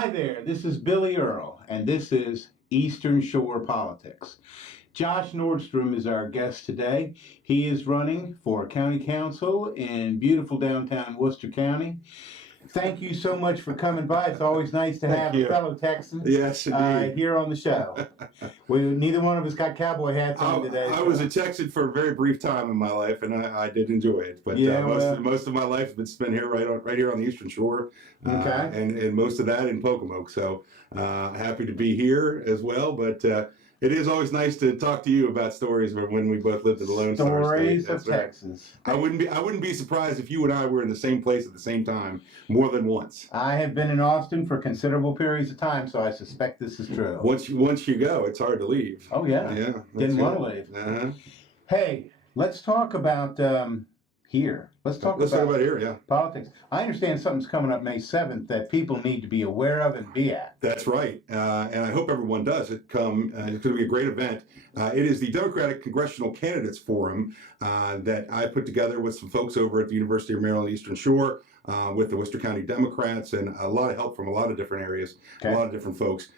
Hi there, this is Billy Earl, and this is Eastern Shore Politics. Josh Nordstrom is our guest today. He is running for county council in beautiful downtown Worcester County. Thank you so much for coming by. It's always nice to have a fellow Texan here on the show. Neither one of us got cowboy hats on today. I was a Texan for a very brief time in my life, and I did enjoy it. But most of my life has been spent here, right here on the Eastern Shore, and most of that in Pocomoke. So happy to be here as well. But it is always nice to talk to you about stories when we both lived in the Lone Star State. Stories of Texas. I wouldn't be surprised if you and I were in the same place at the same time more than once. I have been in Austin for considerable periods of time, so I suspect this is true. Once you go, it's hard to leave. Oh yeah. Didn't want to leave. Hey, let's talk about here. Let's talk about here, politics. I understand something's coming up May 7th that people need to be aware of and be at. That's right, and I hope everyone does. It's going to be a great event. It is the Democratic Congressional Candidates Forum that I put together with some folks over at the University of Maryland Eastern Shore, with the Worcester County Democrats, and a lot of help from a lot of different areas, a lot of different folks,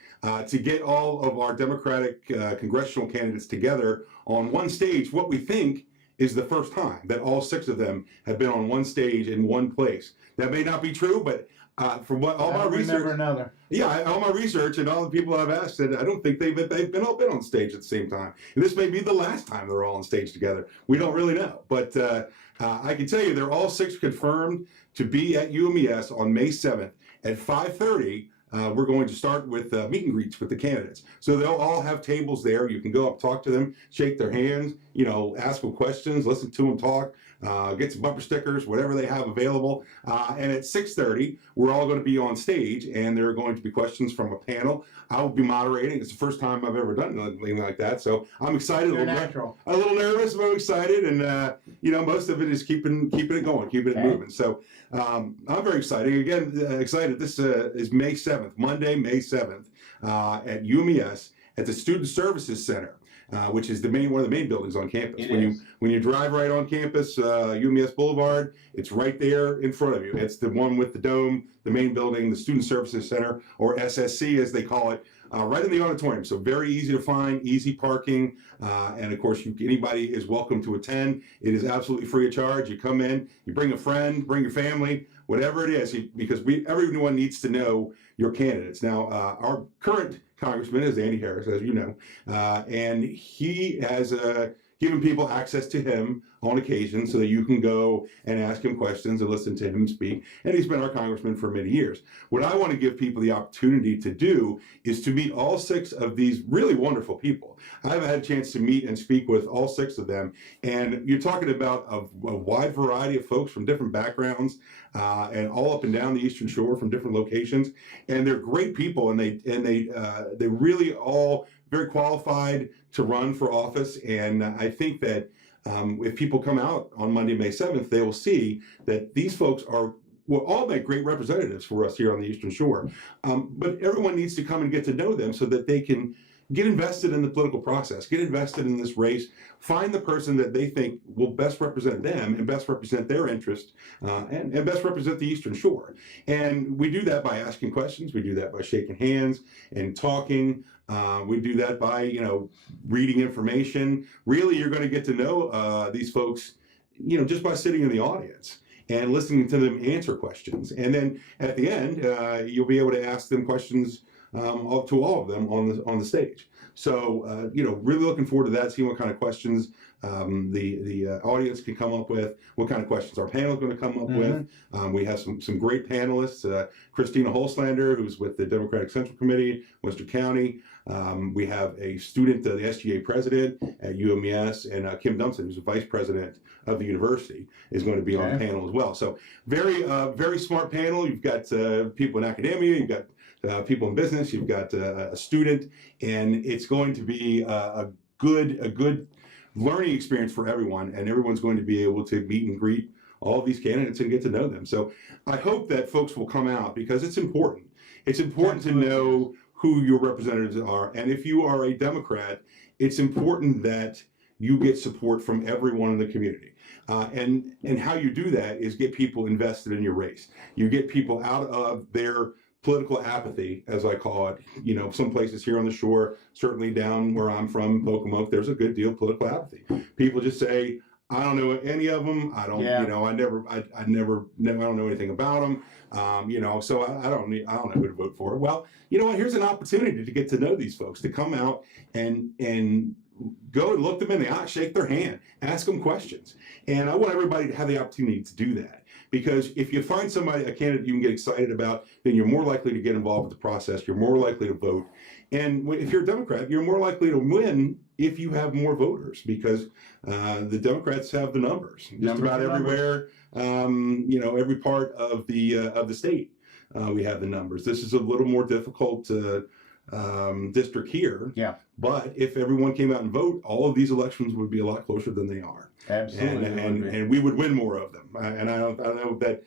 to get all of our Democratic congressional candidates together on one stage. What we think is the first time that all 6 of them have been on one stage in one place. That may not be true, but from what all my research, all my research and all the people I've asked said I don't think they've all been on stage at the same time. And this may be the last time they're all on stage together. We don't really know, but I can tell you they're all 6 confirmed to be at UMES on May 7th at 5:30. We're going to start with meet and greets with the candidates. So they'll all have tables there. You can go up, talk to them, shake their hands, ask them questions, listen to them talk, get some bumper stickers, whatever they have available. And at 6:30, we're all going to be on stage, and there are going to be questions from a panel. I will be moderating. It's the first time I've ever done anything like that, so I'm excited. You're natural. A little nervous, but I'm excited, and most of it is keeping it going, keeping it moving. So I'm very excited. Excited. This is May 7th, Monday, May 7th, at UMES at the Student Services Center, which is one of the main buildings on campus. When you drive right on campus, UMES Boulevard, it's right there in front of you. It's the one with the dome, the main building, the Student Services Center, or SSC as they call it, right in the auditorium. So very easy to find, easy parking, and of course anybody is welcome to attend. It is absolutely free of charge. You come in, you bring a friend, bring your family, whatever it is, because everyone needs to know your candidates. Now, our current congressman is Andy Harris, as you know, and he has given people access to him on occasion so that you can go and ask him questions and listen to him speak. And he's been our congressman for many years. What I want to give people the opportunity to do is to meet all 6 of these really wonderful people. I've had a chance to meet and speak with all 6 of them, and you're talking about a wide variety of folks from different backgrounds, and all up and down the Eastern Shore from different locations. And they're great people, and they really all very qualified to run for office. And I think that if people come out on Monday, May 7th, they will see that these folks will all make great representatives for us here on the Eastern Shore. But everyone needs to come and get to know them so that they can get invested in the political process, get invested in this race, find the person that they think will best represent them and best represent their interest, and best represent the Eastern Shore. And we do that by asking questions. We do that by shaking hands and talking. We do that by, reading information. Really, you're going to get to know these folks, just by sitting in the audience and listening to them answer questions. And then at the end, you'll be able to ask them questions to all of them on the stage. So, really looking forward to that, seeing what kind of questions the audience can come up with, what kind of questions our panel is going to come up with. We have some great panelists, Christina Holslander, who's with the Democratic Central Committee, Worcester County. We have a student, the SGA president at UMES, and Kim Dumpson, who's the vice president of the university, is going to be on the panel as well. So very smart panel. You've got people in academia, you've got people in business, you've got a student, and it's going to be a good learning experience for everyone, and everyone's going to be able to meet and greet all of these candidates and get to know them. So I hope that folks will come out, because it's important. It's important to know who your representatives are, and if you are a Democrat, it's important that you get support from everyone in the community. And how you do that is get people invested in your race. You get people out of their political apathy, as I call it. You know, some places here on the shore, certainly down where I'm from, Pocomoke, there's a good deal of political apathy. People just say, I don't know any of them. I don't, you know, I don't know anything about them. You know, so I don't know who to vote for. Well, you know what? Here's an opportunity to get to know these folks, to come out and go and look them in the eye, shake their hand, ask them questions. And I want everybody to have the opportunity to do that. Because if you find somebody, a candidate you can get excited about, then you're more likely to get involved with the process. You're more likely to vote. And if you're a Democrat, you're more likely to win if you have more voters, because the Democrats have the numbers just about everywhere. You know, every part of the state, we have the numbers. This is a little more difficult district here. Yeah. But if everyone came out and vote, all of these elections would be a lot closer than they are. Absolutely. And we would win more of them. And I know that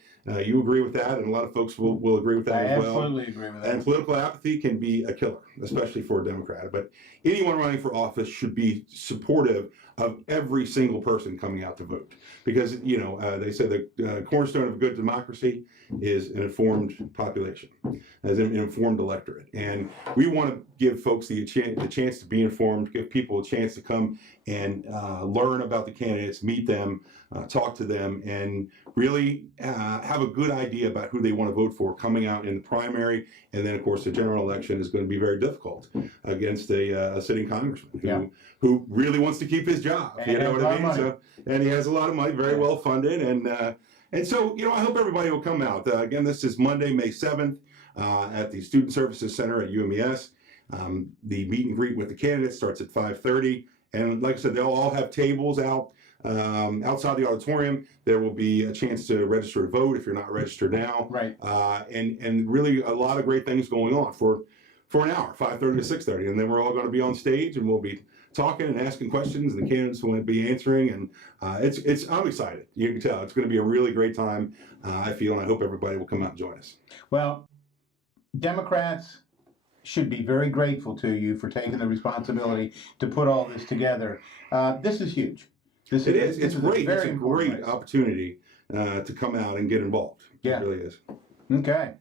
you agree with that, and a lot of folks will agree with that as well. I absolutely agree with that. And political apathy can be a killer, especially for a Democrat. But anyone running for office should be supportive of every single person coming out to vote. Because, you know, they say the cornerstone of a good democracy is an informed population, as an informed electorate. And we want to give folks the chance to be informed, give people a chance to come and learn about the candidates, meet them, talk to them, and really have a good idea about who they want to vote for coming out in the primary. And then, of course, the general election is going to be very difficult against a sitting congressman who really wants to keep his job. You know what I mean? So, and he has a lot of money, very well funded. And so, you know, I hope everybody will come out. Again, this is Monday, May 7th at the Student Services Center at UMES. The meet and greet with the candidates starts at 5:30. And like I said, they'll all have tables out outside the auditorium. There will be a chance to register to vote if you're not registered now. Right. And really a lot of great things going on for an hour, 5:30 to 6:30. And then we're all going to be on stage and we'll be talking and asking questions, and the candidates will be answering. And I'm excited. You can tell it's going to be a really great time, I feel, and I hope everybody will come out and join us. Well, Democrats should be very grateful to you for taking the responsibility to put all this together. This is huge. It's great. It's a great opportunity to come out and get involved. Yeah. It really is. Okay.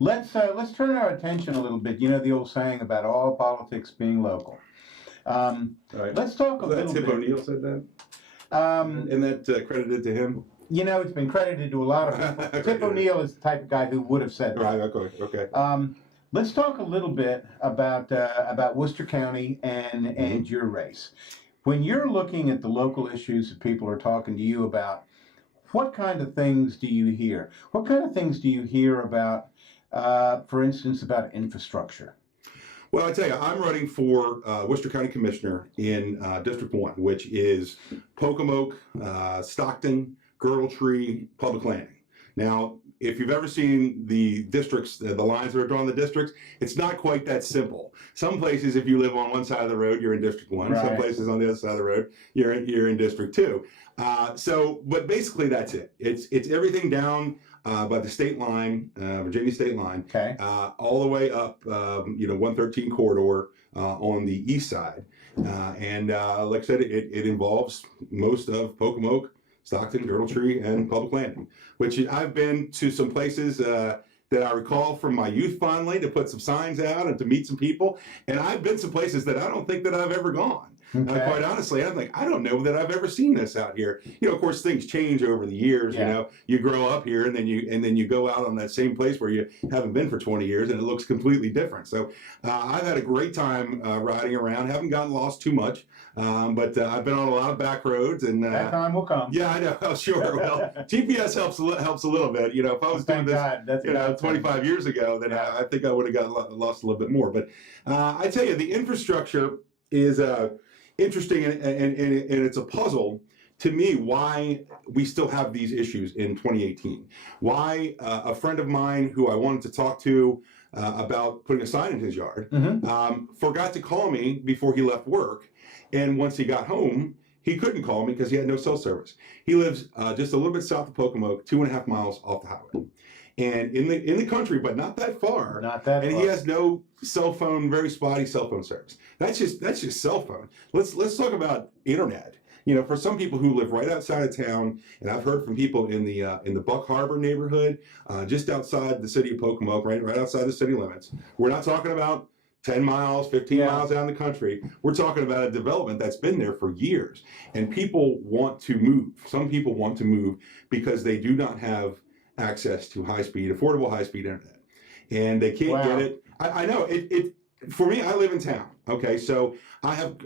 Let's turn our attention a little bit. You know the old saying about all politics being local. Right. Let's talk a little bit. Tip O'Neill said that? And that credited to him? You know, it's been credited to a lot of people. Tip O'Neill is the type of guy who would have said that. Right, okay. Let's talk a little bit about Worcester County and your race. When you're looking at the local issues that people are talking to you about, what kind of things do you hear? What kind of things do you hear about, for instance, about infrastructure? Well, I tell you, I'm running for Worcester County Commissioner in District 1, which is Pocomoke, Stockton, Girdle Tree, Public Landing. Now, if you've ever seen the districts, the lines that are drawn in the districts, it's not quite that simple. Some places, if you live on one side of the road, you're in District 1. Right. Some places on the other side of the road, you're in District 2. But basically that's it. It's everything down by the state line, Virginia state line, all the way up, 113 corridor on the east side. Like I said, it involves most of Pocomoke, Stockton, Girdle Tree, and Public Landing, which I've been to some places that I recall from my youth fondly to put some signs out and to meet some people. And I've been to places that I don't think that I've ever gone. Quite honestly, I'm like, I don't know that I've ever seen this out here. You know, of course, things change over the years. You know, you grow up here, and then you go out on that same place where you haven't been for 20 years, and it looks completely different. So I've had a great time riding around. Haven't gotten lost too much, but I've been on a lot of back roads. And that time will come. Yeah, I know. Oh, sure. Well, GPS helps a little bit. You know, if I was doing this, 25 years ago, then I think I would have gotten lost a little bit more. But I tell you, the infrastructure is interesting, and it's a puzzle to me why we still have these issues in 2018. Why a friend of mine who I wanted to talk to about putting a sign in his yard forgot to call me before he left work, and once he got home, he couldn't call me because he had no cell service. He lives just a little bit south of Pocomoke, 2.5 miles off the highway. And in the country, but not that far. Not that far. And he has no cell phone, very spotty cell phone service. That's just cell phone. Let's talk about internet. for some people who live right outside of town, and I've heard from people in the Buck Harbor neighborhood, just outside the city of Pocomoke, right outside the city limits. We're not talking about 10 miles, 15 miles out in the country. We're talking about a development that's been there for years. And people want to move. Some people want to move because they do not have access to affordable high-speed internet. And they can't get it. I know. For me, I live in town. Okay, so I have,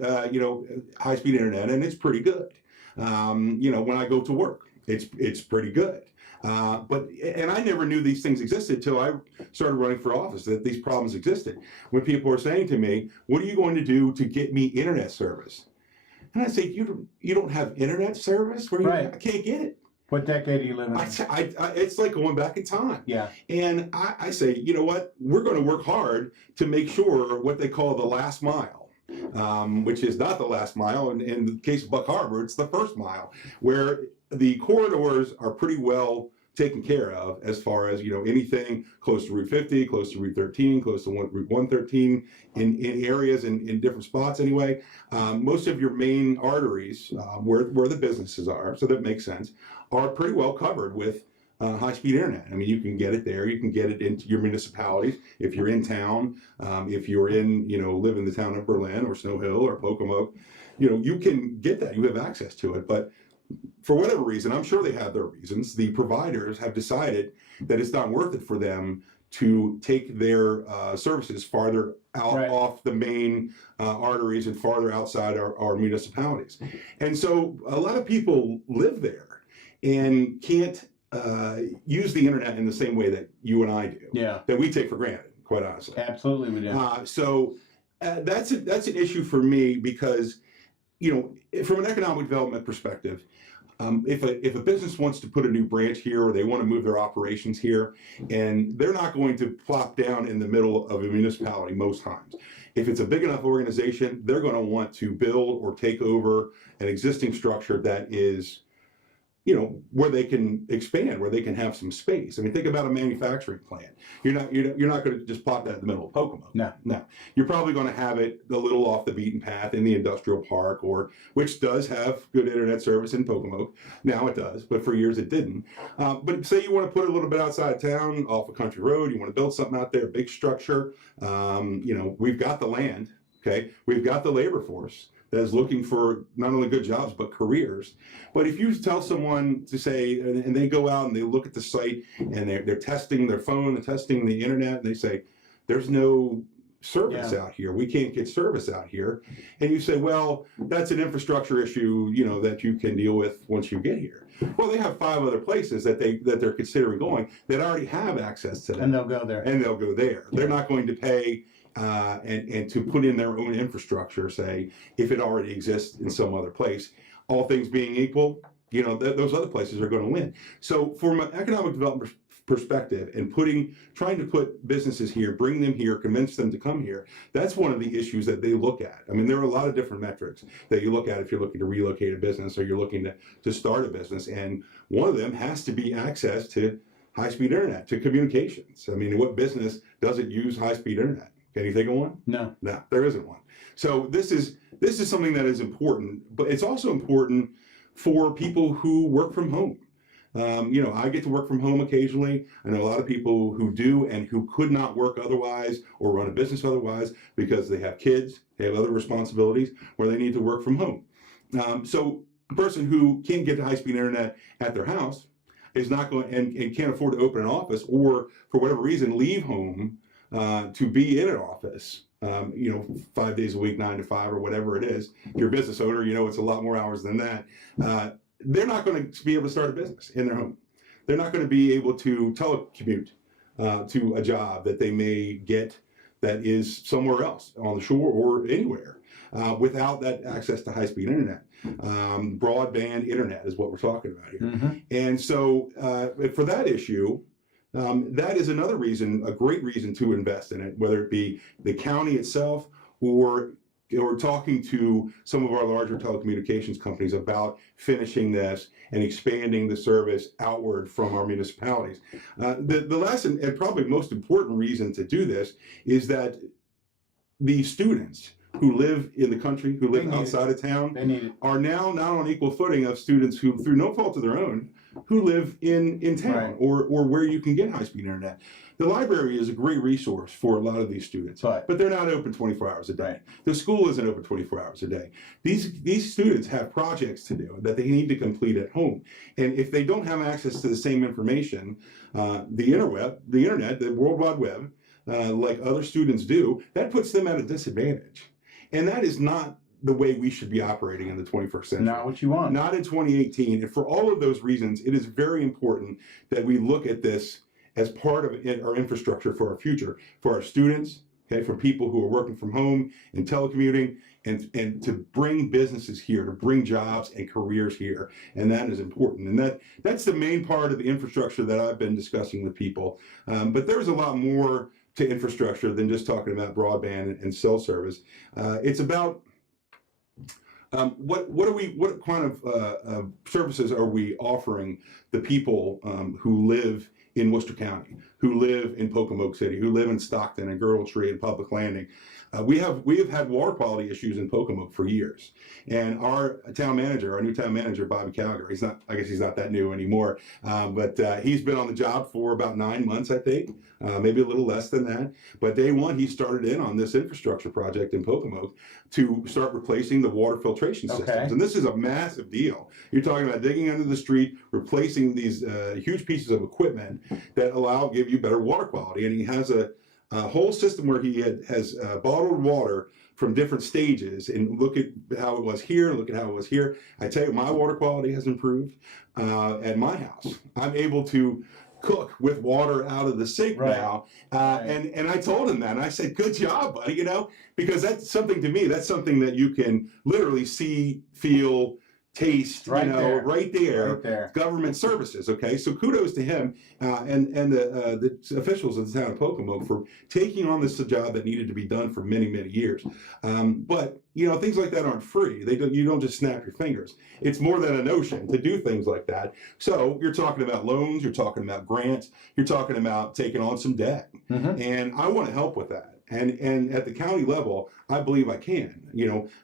high-speed internet, and it's pretty good. When I go to work, it's pretty good. And I never knew these things existed until I started running for office, that these problems existed. When people are saying to me, what are you going to do to get me internet service? And I say, you don't have internet service? I can't get it. What decade do you live in? It's like going back in time. Yeah. And I say, you know what? We're going to work hard to make sure what they call the last mile, which is not the last mile. In the case of Buck Harbor, it's the first mile, where the corridors are pretty well taken care of as far as, anything close to Route 50, close to Route 13, close to Route 113 in areas in different spots anyway. Most of your main arteries, where the businesses are, so that makes sense, are pretty well covered with high-speed internet. I mean, you can get it there. You can get it into your municipalities if you're in town. If you're live in the town of Berlin or Snow Hill or Pocomoke, you can get that. You have access to it. But for whatever reason, I'm sure they have their reasons, the providers have decided that it's not worth it for them to take their services farther out off the main arteries and farther outside our municipalities. And so a lot of people live there and can't use the internet in the same way that you and I do, that we take for granted, quite honestly. Absolutely, we do. So that's an issue for me because, from an economic development perspective, if a business wants to put a new branch here or they want to move their operations here, and they're not going to plop down in the middle of a municipality most times. If it's a big enough organization, they're going to want to build or take over an existing structure that is, where they can expand, where they can have some space. I mean, think about a manufacturing plant. You're not going to just plop that in the middle of Pocomoke. No. You're probably going to have it a little off the beaten path in the industrial park, which does have good internet service in Pocomoke. Now it does, but for years it didn't. But say you want to put it a little bit outside town, off a country road. You want to build something out there, big structure. We've got the land. Okay, we've got the labor force that is looking for not only good jobs, but careers. But if you tell someone to say, and they go out and they look at the site and they're testing their phone and testing the internet, and they say, there's no service out here. We can't get service out here. And you say, well, that's an infrastructure issue, that you can deal with once you get here. Well, they have 5 other places that they're considering going that already have access to that. And they'll go there. Yeah. They're not going to pay and to put in their own infrastructure, say, if it already exists in some other place. All things being equal, those other places are going to win. So from an economic development perspective and trying to put businesses here, bring them here, convince them to come here, that's one of the issues that they look at. I mean, there are a lot of different metrics that you look at if you're looking to relocate a business or you're looking to start a business. And one of them has to be access to high-speed internet, to communications. I mean, what business doesn't use high-speed internet? Can you think of one? No, there isn't one. So this is something that is important, but it's also important for people who work from home. I get to work from home occasionally. I know a lot of people who do and who could not work otherwise or run a business otherwise because they have kids, they have other responsibilities where they need to work from home. So a person who can't get to high-speed internet at their house is not going and can't afford to open an office or for whatever reason leave home to be in an office, 5 days a week, 9 to 5 or whatever it is. If you're a business owner, it's a lot more hours than that. They're not going to be able to start a business in their home. They're not going to be able to telecommute to a job that they may get that is somewhere else on the shore or anywhere without that access to high-speed internet. Broadband internet is what we're talking about here. Mm-hmm. And so for that issue, that is another reason, a great reason to invest in it, whether it be the county itself or talking to some of our larger telecommunications companies about finishing this and expanding the service outward from our municipalities. The last and probably most important reason to do this is that the students who live in the country, who live They need outside of town, They need it. are now not on equal footing of students who, through no fault of their own, who live in town Right. or where you can get high-speed internet. The library is a great resource for a lot of these students, but they're not open 24 hours a day. Right. The school isn't open 24 hours a day. These students have projects to do that they need to complete at home. And if they don't have access to the same information, the internet, the World Wide Web, like other students do, that puts them at a disadvantage. And that is not the way we should be operating in the 21st century. Not what you want. Not in 2018. And for all of those reasons, it is very important that we look at this as part of our infrastructure for our future, for our students, okay, for people who are working from home and telecommuting, and to bring businesses here, to bring jobs and careers here. And that is important. And that's the main part of the infrastructure that I've been discussing with people. But there's a lot more to infrastructure than just talking about broadband and cell service. It's about what kind of services are we offering the people who live in Worcester County, who live in Pocomoke City, who live in Stockton and Girdle Tree and Public Landing? We have had water quality issues in Pocomoke for years, and our new town manager, Bobby Calgary, I guess he's not that new anymore, but he's been on the job for about 9 months, I think, maybe a little less than that. But day one, he started in on this infrastructure project in Pocomoke to start replacing the water filtration systems. And this is a massive deal. You're talking about digging under the street, replacing these huge pieces of equipment that give you better water quality. And he has a whole system where he has bottled water from different stages, and look at how it was here, look at how it was here. I tell you, my water quality has improved at my house. I'm able to cook with water out of the sink now. And I told him that, and I said, good job, buddy, because that's something to me, that's something that you can literally see, feel, taste, right there. Government services, okay? So kudos to him and the officials of the town of Pocomoke for taking on this job that needed to be done for many, many years. But things like that aren't free. You don't just snap your fingers. It's more than a notion to do things like that. So you're talking about loans, you're talking about grants, you're talking about taking on some debt. And I want to help with that. And at the county level, I believe I can,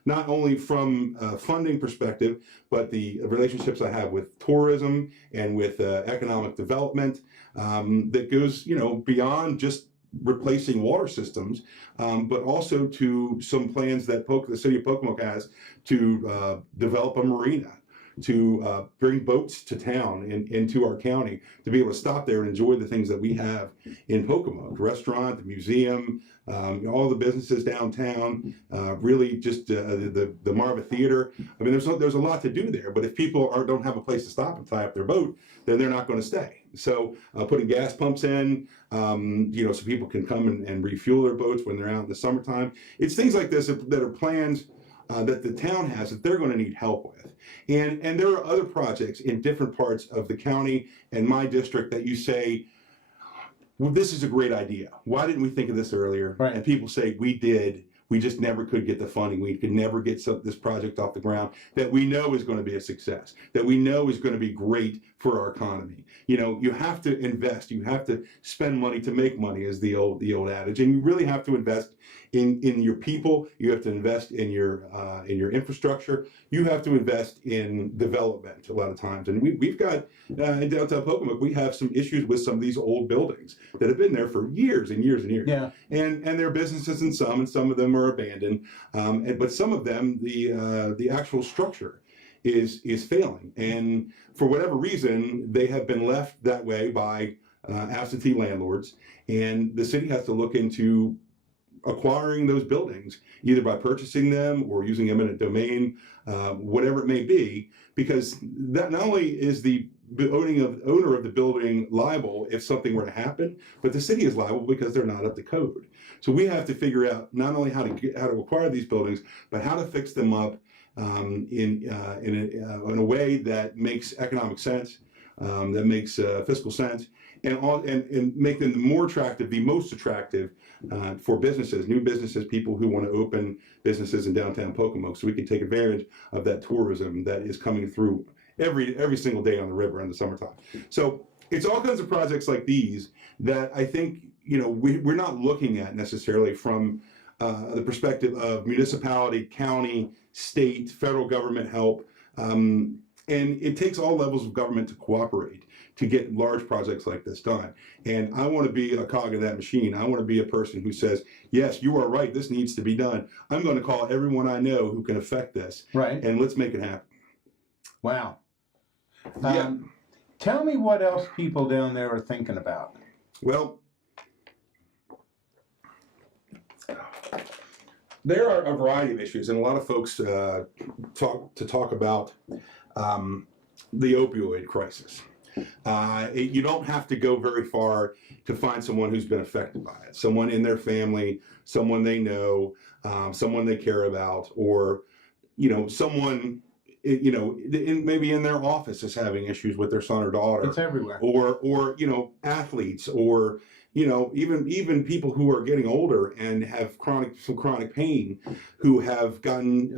not only from a funding perspective, but the relationships I have with tourism and with economic development that goes, beyond just replacing water systems, but also to some plans that the city of Pocomoke has to develop a marina, to bring boats to town into our county, to be able to stop there and enjoy the things that we have in Pocomoke, the restaurant, the museum, all the businesses downtown, really just the Marva Theater. I mean, there's a lot to do there, but if people don't have a place to stop and tie up their boat, then they're not going to stay. So putting gas pumps in, so people can come and refuel their boats when they're out in the summertime. It's things like this that are plans that the town has that they're going to need help with. And there are other projects in different parts of the county and my district that you say, well, this is a great idea. Why didn't we think of this earlier? Right. And people say, we did. We just never could get the funding. We could never get this project off the ground that we know is going to be a success, that we know is going to be great for our economy. You have to invest. You have to spend money to make money, is the old adage. And you really have to invest in your people. You have to invest in your infrastructure. You have to invest in development a lot of times. And we've got in downtown Pocomoke, we have some issues with some of these old buildings that have been there for years and years and years. Yeah. And there are businesses in some, and some of them are abandoned. But some of them, the actual structure is failing. And for whatever reason, they have been left that way by absentee landlords. And the city has to look into acquiring those buildings, either by purchasing them or using eminent domain, whatever it may be, because that not only is the owner of the building liable if something were to happen, but the city is liable because they're not up to code. So we have to figure out not only how to acquire these buildings, but how to fix them up in a way that makes economic sense, that makes fiscal sense, and make them more attractive, the most attractive for businesses, new businesses, people who want to open businesses in downtown Pocomoke, so we can take advantage of that tourism that is coming through every single day on the river in the summertime. So it's all kinds of projects like these that I think we're not looking at necessarily from the perspective of municipality, county, state, federal government help. And it takes all levels of government to cooperate to get large projects like this done. And I want to be a cog in that machine. I want to be a person who says, yes, you are right, this needs to be done. I'm going to call everyone I know who can affect this. Right. And let's make it happen. Wow. Yeah. Tell me what else people down there are thinking about. Well, there are a variety of issues, and a lot of folks talk about the opioid crisis. You don't have to go very far to find someone who's been affected by it. Someone in their family, someone they know, someone they care about, or someone maybe in their office is having issues with their son or daughter. It's everywhere. Or athletes, or even people who are getting older and have some chronic pain, who have gotten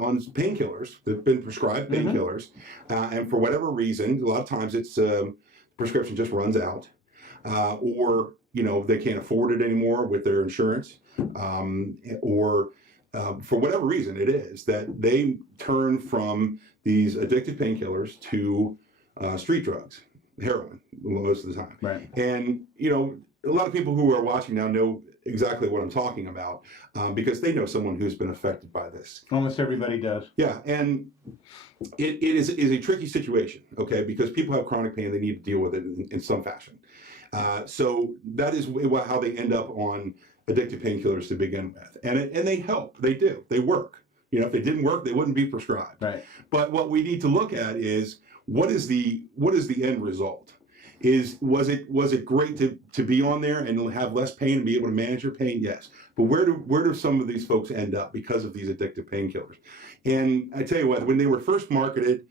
on painkillers. They've been prescribed painkillers, and for whatever reason, a lot of times it's prescription just runs out, or they can't afford it anymore with their insurance, or for whatever reason it is that they turn from these addictive painkillers to street drugs, heroin, most of the time. Right. And a lot of people who are watching now know exactly what I'm talking about, because they know someone who's been affected by this. Almost everybody does. Yeah, and it is a tricky situation, okay, because people have chronic pain, they need to deal with it in some fashion. So that is how they end up on addictive painkillers to begin with, and they help. They do. They work. If they didn't work, they wouldn't be prescribed. Right. But what we need to look at is what is the end result? Was it great to be on there and have less pain and be able to manage your pain? Yes. But where do some of these folks end up because of these addictive painkillers? And I tell you what, when they were first marketed,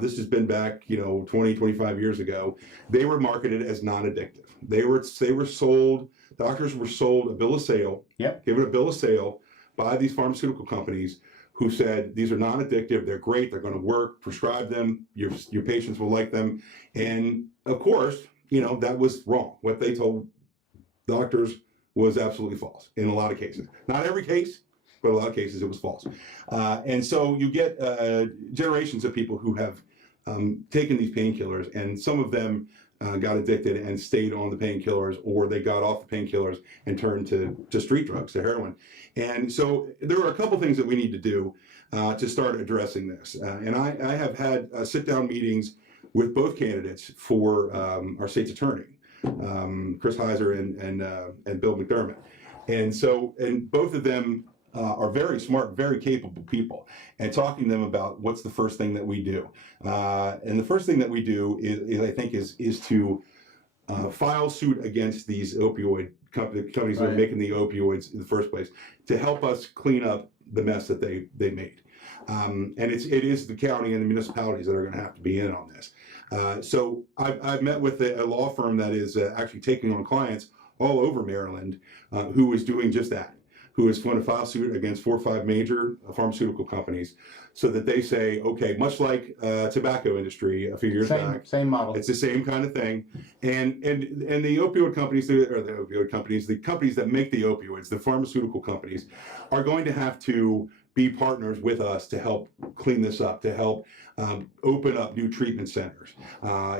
this has been back 20, 25 years ago, they were marketed as non-addictive. They were sold. Doctors were sold a bill of sale. Yep. Given a bill of sale by these pharmaceutical companies who said these are non-addictive, they're great, they're going to work, prescribe them, your patients will like them. And of course, that was wrong. What they told doctors was absolutely false in a lot of cases. Not every case, but a lot of cases it was false. And so you get generations of people who have taken these painkillers, and some of them got addicted and stayed on the painkillers, or they got off the painkillers and turned to street drugs, to heroin. And so there are a couple things that we need to do to start addressing this. And I have had sit-down meetings with both candidates for our state's attorney, Chris Heiser and Bill McDermott. And both of them are very smart, very capable people, and talking to them about what's the first thing that we do. And the first thing that we do is to file suit against these opioid companies that are making the opioids in the first place, to help us clean up the mess that they made. And it is the county and the municipalities that are going to have to be in on this. So I've met with a law firm that is actually taking on clients all over Maryland, who is doing just that, who is going to file suit against 4 or 5 major pharmaceutical companies, so that they say, okay, much like tobacco industry a few years back, same model. It's the same kind of thing, and the opioid companies, the companies that make the opioids, the pharmaceutical companies, are going to have to be partners with us to help clean this up, to help open up new treatment centers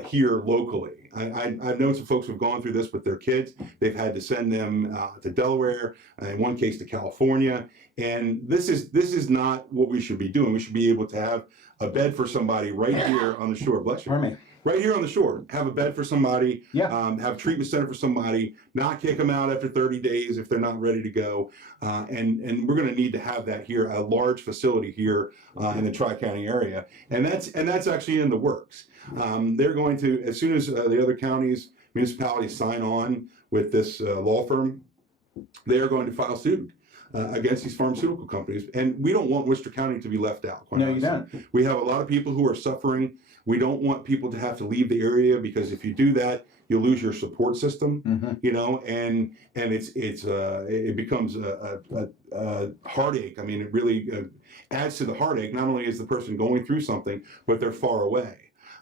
here locally. I've known some folks who've gone through this with their kids. They've had to send them to Delaware, in one case to California. And this is not what we should be doing. We should be able to have a bed for somebody right here on the shore. Bless you. Right here on the shore, have a bed for somebody, have a treatment center for somebody, not kick them out after 30 days if they're not ready to go. And we're going to need to have that here, a large facility here in the Tri-County area. And that's actually in the works. They're going to, as soon as the other counties, municipalities sign on with this law firm, they are going to file suit against these pharmaceutical companies. And we don't want Worcester County to be left out. No, you don't. We have a lot of people who are suffering. We don't want people to have to leave the area, because if you do that, you'll lose your support system, and it becomes a heartache. I mean, it really adds to the heartache. Not only is the person going through something, but they're far away.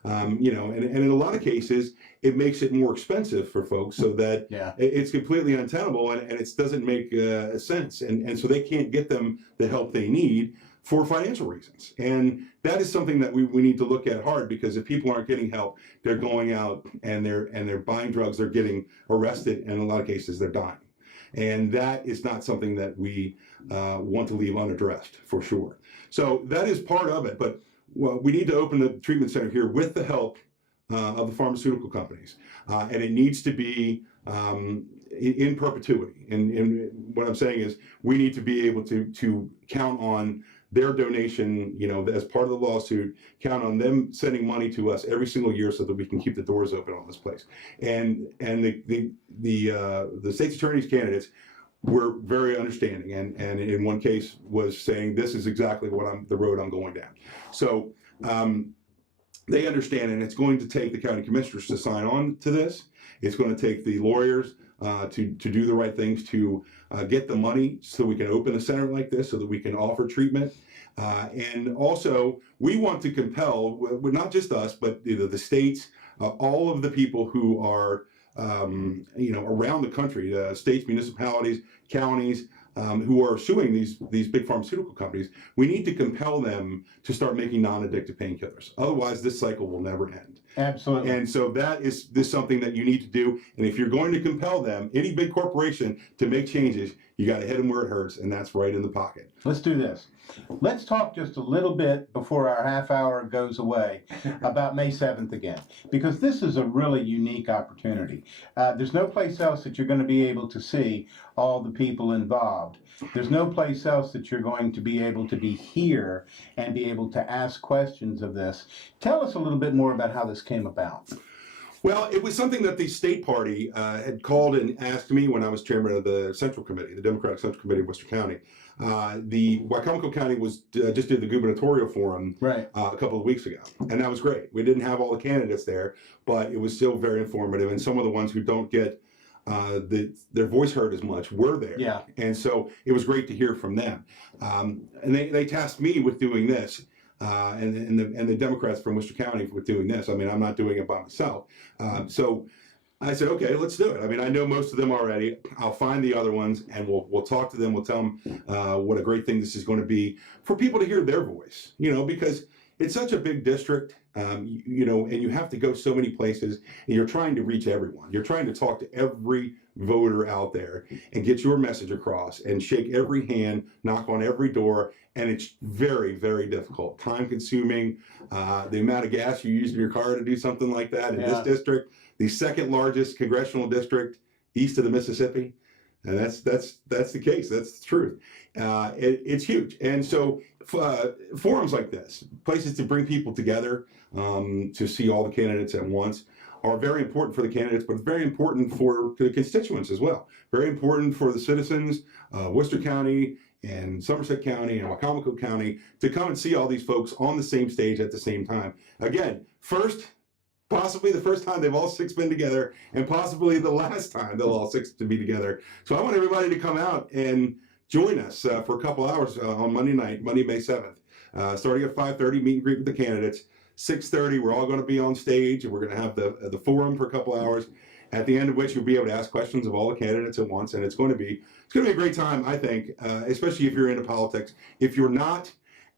And in a lot of cases, it makes it more expensive for folks, so that it's completely untenable, and it doesn't make sense. And so they can't get them the help they need for financial reasons. And that is something that we need to look at hard, because if people aren't getting help, they're going out and they're buying drugs, they're getting arrested, and in a lot of cases they're dying. And that is not something that we want to leave unaddressed, for sure. So that is part of it. But we need to open the treatment center here with the help of the pharmaceutical companies. And it needs to be in perpetuity. And what I'm saying is, we need to be able to count on their donation, as part of the lawsuit, count on them sending money to us every single year, so that we can keep the doors open on this place. And the state's attorney's candidates were very understanding, and in one case was saying, this is exactly the road I'm going down. So they understand, and it's going to take the county commissioners to sign on to this. It's going to take the lawyers to do the right things, to get the money so we can open a center like this, so that we can offer treatment. And also, we want to compel, not just us, but the states, all of the people who are around the country, states, municipalities, counties, who are suing these big pharmaceutical companies. We need to compel them to start making non-addictive painkillers. Otherwise, this cycle will never end. Absolutely. And so that is something that you need to do. And if you're going to compel them, any big corporation, to make changes, you got to hit them where it hurts, and that's right in the pocket. Let's do this. Let's talk just a little bit before our half hour goes away about May 7th again, because this is a really unique opportunity. There's no place else that you're going to be able to see all the people involved. There's no place else that you're going to be able to be here and be able to ask questions of this. Tell us a little bit more about how this came about. Well, it was something that the state party had called and asked me when I was chairman of the Central Committee, the Democratic Central Committee of Worcester County. The Wicomico County just did the gubernatorial forum a couple of weeks ago, and that was great. We didn't have all the candidates there, but it was still very informative, and some of the ones who don't get their voice heard as much were there. Yeah. And so it was great to hear from them. And they tasked me with doing this. And the Democrats from Worcester County with doing this. I mean, I'm not doing it by myself. So I said, okay, let's do it. I mean, I know most of them already. I'll find the other ones, and we'll talk to them. We'll tell them what a great thing this is going to be for people to hear their voice. Because it's such a big district, and you have to go so many places, and you're trying to reach everyone. You're trying to talk to every voter out there and get your message across and shake every hand, knock on every door. And it's very, very difficult, time consuming. The amount of gas you use in your car to do something like that in this district, the second largest congressional district east of the Mississippi. And that's the case. That's the truth. It's huge. And so forums like this, places to bring people together to see all the candidates at once, are very important for the candidates, but very important for the constituents as well. Very important for the citizens of Worcester County and Somerset County and Wicomico County to come and see all these folks on the same stage at the same time. Again, possibly the first time they've all six been together, and possibly the last time they'll all six to be together. So I want everybody to come out and join us for a couple hours on Monday night, Monday, May 7th. Starting at 5:30, meet and greet with the candidates. 6:30, we're all going to be on stage, and we're going to have the forum for a couple hours, at the end of which you'll be able to ask questions of all the candidates at once, and it's going to be a great time, I think, especially if you're into politics. If you're not,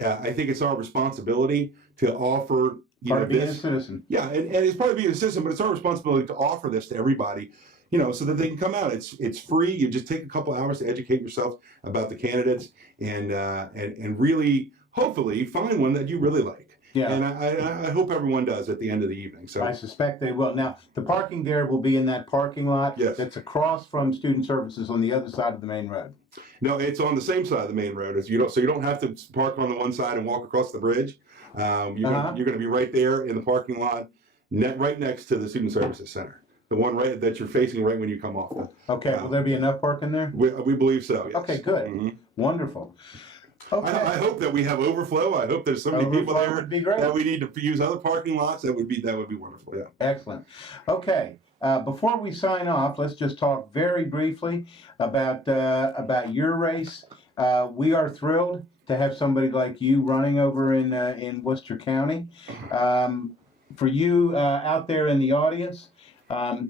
I think it's our responsibility to offer part of being a citizen. Yeah, and it's part of being a citizen, but it's our responsibility to offer this to everybody, so that they can come out. It's free. You just take a couple hours to educate yourself about the candidates and really, hopefully, find one that you really like. Yeah. And I hope everyone does at the end of the evening. So I suspect they will. Now, the parking there will be in that parking lot that's across from Student Services on the other side of the main road. No, it's on the same side of the main road. So you don't have to park on the one side and walk across the bridge. You're going to be right there in the parking lot, right next to the Student Services Center. The one that you're facing right when you come off. Okay. Will there be enough parking there? We believe so, yes. Okay, good. Mm-hmm. Wonderful. Okay. I hope that we have overflow. I hope there's so many people there that we need to use other parking lots. That would be wonderful. Yeah. Excellent. Okay. Before we sign off, let's just talk very briefly about your race. We are thrilled to have somebody like you running over in Worcester County. for you out there in the audience,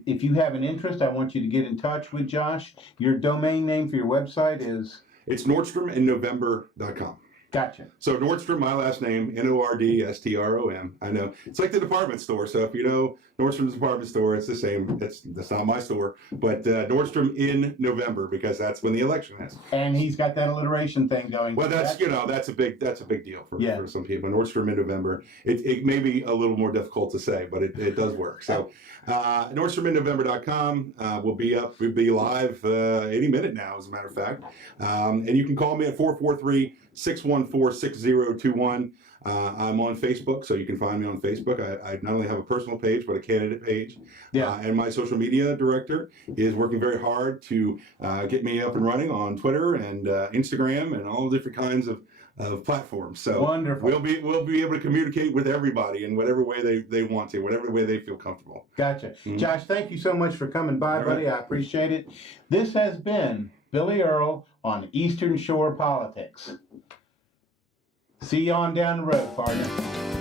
if you have an interest, I want you to get in touch with Josh. Your domain name for your website is? It's NORDSTROMinNovember.com. Gotcha. So Nordstrom, my last name, NORDSTROM. I know it's like the department store. So if you know Nordstrom's department store, it's the same. That's not my store, but Nordstrom in November, because that's when the election is. And he's got that alliteration thing going. Well, that's a big deal for some people. Nordstrom in November. It may be a little more difficult to say, but it does work. So NORDSTROMinNovember.com will be up. We'll be live any minute now, as a matter of fact. And you can call me at 443-614-6021. I'm on Facebook, so you can find me on Facebook. I not only have a personal page, but a candidate page. Yeah. And my social media director is working very hard to get me up and running on Twitter and Instagram and all different kinds of platforms. So wonderful. We'll be able to communicate with everybody in whatever way they want to, whatever way they feel comfortable. Gotcha. Mm-hmm. Josh, thank you so much for coming by, buddy. I appreciate it. This has been Billy Earl on Eastern Shore Politics. See you on down the road, partner.